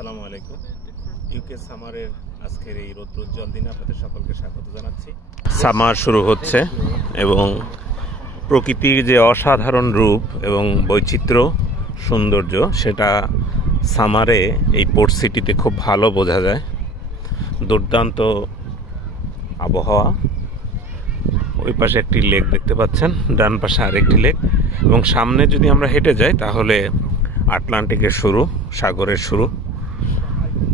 আসসালামু আলাইকুম। ইউকে সামারের আজকের এই রৌদ্রোজ্জ্বল দিনে আপনাদের সকলকে স্বাগত জানাচ্ছি। সামার শুরু হচ্ছে এবং প্রকৃতির যে অসাধারণ রূপ এবং বৈচিত্র্য সৌন্দর্য সেটা সামারে এই পোর্ট সিটিতে খুব ভালো বোঝা যায়। দুর্দান্ত আবহাওয়া। ওই পাশে একটি লেক দেখতে পাচ্ছেন, ডান পাশে আরেকটি লেক, এবং সামনে যদি আমরা হেঁটে যাই তাহলে আটলান্টিকের শুরু, সাগরের শুরু।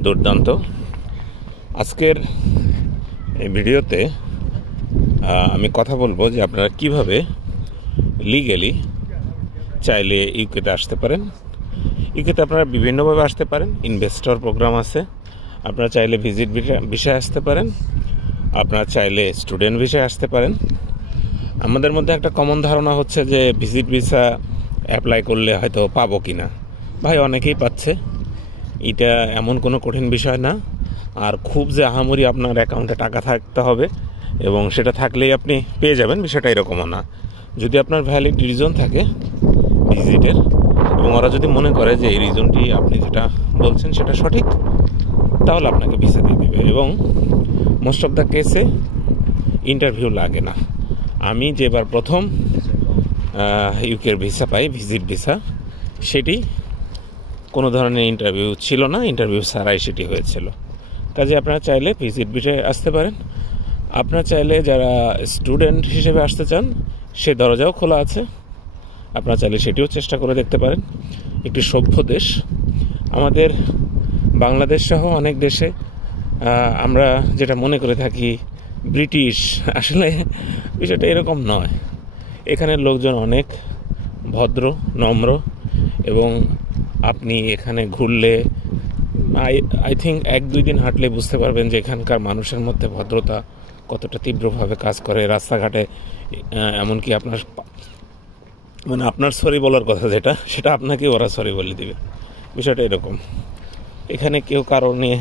দুর্দান্ত। আজকের এই ভিডিওতে আমি কথা বলবো যে আপনারা কিভাবে লিগ্যালি চাইলে ইউকেতে আসতে পারেন। ইউকেতে আপনারা বিভিন্নভাবে আসতে পারেন। ইনভেস্টর প্রোগ্রাম আছে, আপনারা চাইলে ভিজিট ভিসায় আসতে পারেন, আপনারা চাইলে স্টুডেন্ট ভিসায় আসতে পারেন। আমাদের মধ্যে একটা কমন ধারণা হচ্ছে যে ভিজিট ভিসা অ্যাপ্লাই করলে হয়তো পাবো কি না। ভাই, অনেকেই পাচ্ছে, এটা এমন কোনো কঠিন বিষয় না। আর খুব যে আহামরি আপনার অ্যাকাউন্টে টাকা থাকতে হবে এবং সেটা থাকলেই আপনি পেয়ে যাবেন, বিষয়টা এরকমও না। যদি আপনার ভ্যালিড রিজন থাকে ভিজিটের এবং ওরা যদি মনে করে যে এই রিজনটি আপনি যেটা বলছেন সেটা সঠিক, তাহলে আপনাকে ভিসা দিয়ে দেবে। এবং মোস্ট অফ দ্য কেসে ইন্টারভিউ লাগে না। আমি যেবার প্রথম ইউকের ভিসা পাই, ভিজিট ভিসা, সেটি কোনো ধরনের ইন্টারভিউ ছিল না, ইন্টারভিউ ছাড়াই সেটি হয়েছিল। কাজে আপনারা চাইলে ভিজিট ভিসায় আসতে পারেন। আপনারা চাইলে যারা স্টুডেন্ট হিসেবে আসতে চান সে দরজাও খোলা আছে, আপনারা চাইলে সেটিও চেষ্টা করে দেখতে পারেন। একটি সভ্য দেশ আমাদের বাংলাদেশ সহ অনেক দেশে আমরা যেটা মনে করে থাকি ব্রিটিশ, আসলে বিষয়টা এরকম নয়। এখানের লোকজন অনেক ভদ্র, নম্র, এবং আপনি এখানে ঘুরলে আই থিঙ্ক 1-2 দিন হাঁটলে বুঝতে পারবেন যে এখানকার মানুষের মধ্যে ভদ্রতা কতটা তীব্রভাবে কাজ করে। রাস্তাঘাটে এমনকি আপনার সরি বলার কথা যেটা, সেটা আপনাকে ওরা সরি বলে দিবে। বিষয়টা এরকম। এখানে কেউ কারো নিয়ে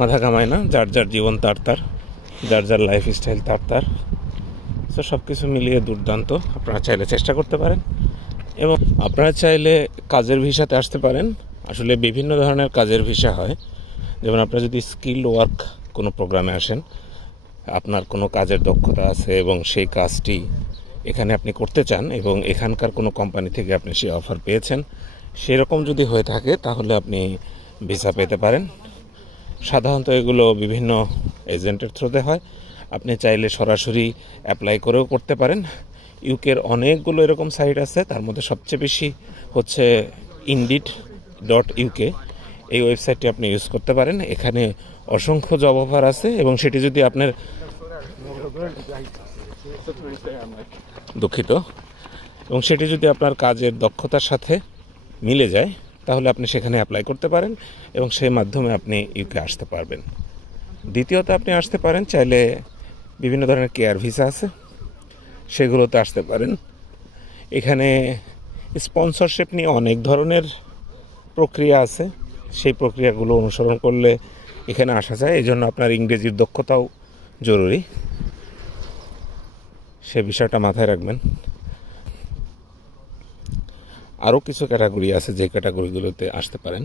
মাথা কামায় না, যার যার জীবন তার, যার যার লাইফ স্টাইল তার। তো সব কিছু মিলিয়ে দুর্দান্ত। আপনারা চাইলে চেষ্টা করতে পারেন এবং আপনারা চাইলে কাজের ভিসাতে আসতে পারেন। আসলে বিভিন্ন ধরনের কাজের ভিসা হয়। যেমন আপনারা যদি স্কিল ওয়ার্ক কোনো প্রোগ্রামে আসেন, আপনার কোনো কাজের দক্ষতা আছে এবং সেই কাজটি এখানে আপনি করতে চান এবং এখানকার কোনো কোম্পানি থেকে আপনি সেই অফার পেয়েছেন, সেরকম যদি হয়ে থাকে তাহলে আপনি ভিসা পেতে পারেন। সাধারণত এগুলো বিভিন্ন এজেন্টের থ্রুতে হয়। আপনি চাইলে সরাসরি অ্যাপ্লাই করেও করতে পারেন। ইউকের অনেকগুলো এরকম সাইট আছে, তার মধ্যে সবচেয়ে বেশি হচ্ছে indeed.uk। এই ওয়েবসাইটটি আপনি ইউজ করতে পারেন। এখানে অসংখ্য জব অফার আছে এবং সেটি যদি আপনার সেটি যদি আপনার কাজের দক্ষতার সাথে মিলে যায় তাহলে আপনি সেখানে অ্যাপ্লাই করতে পারেন এবং সেই মাধ্যমে আপনি ইউকে আসতে পারবেন। দ্বিতীয়ত আপনি আসতে পারেন চাইলে বিভিন্ন ধরনের কেয়ার ভিসা আছে, সেগুলোতে আসতে পারেন। এখানে স্পন্সরশিপ নিয়ে অনেক ধরনের প্রক্রিয়া আছে, সেই প্রক্রিয়াগুলো অনুসরণ করলে এখানে আসা যায়। এই জন্য আপনার ইংরেজির দক্ষতাও জরুরি, সে বিষয়টা মাথায় রাখবেন। আরও কিছু ক্যাটাগরি আছে, যে ক্যাটাগরিগুলোতে আসতে পারেন।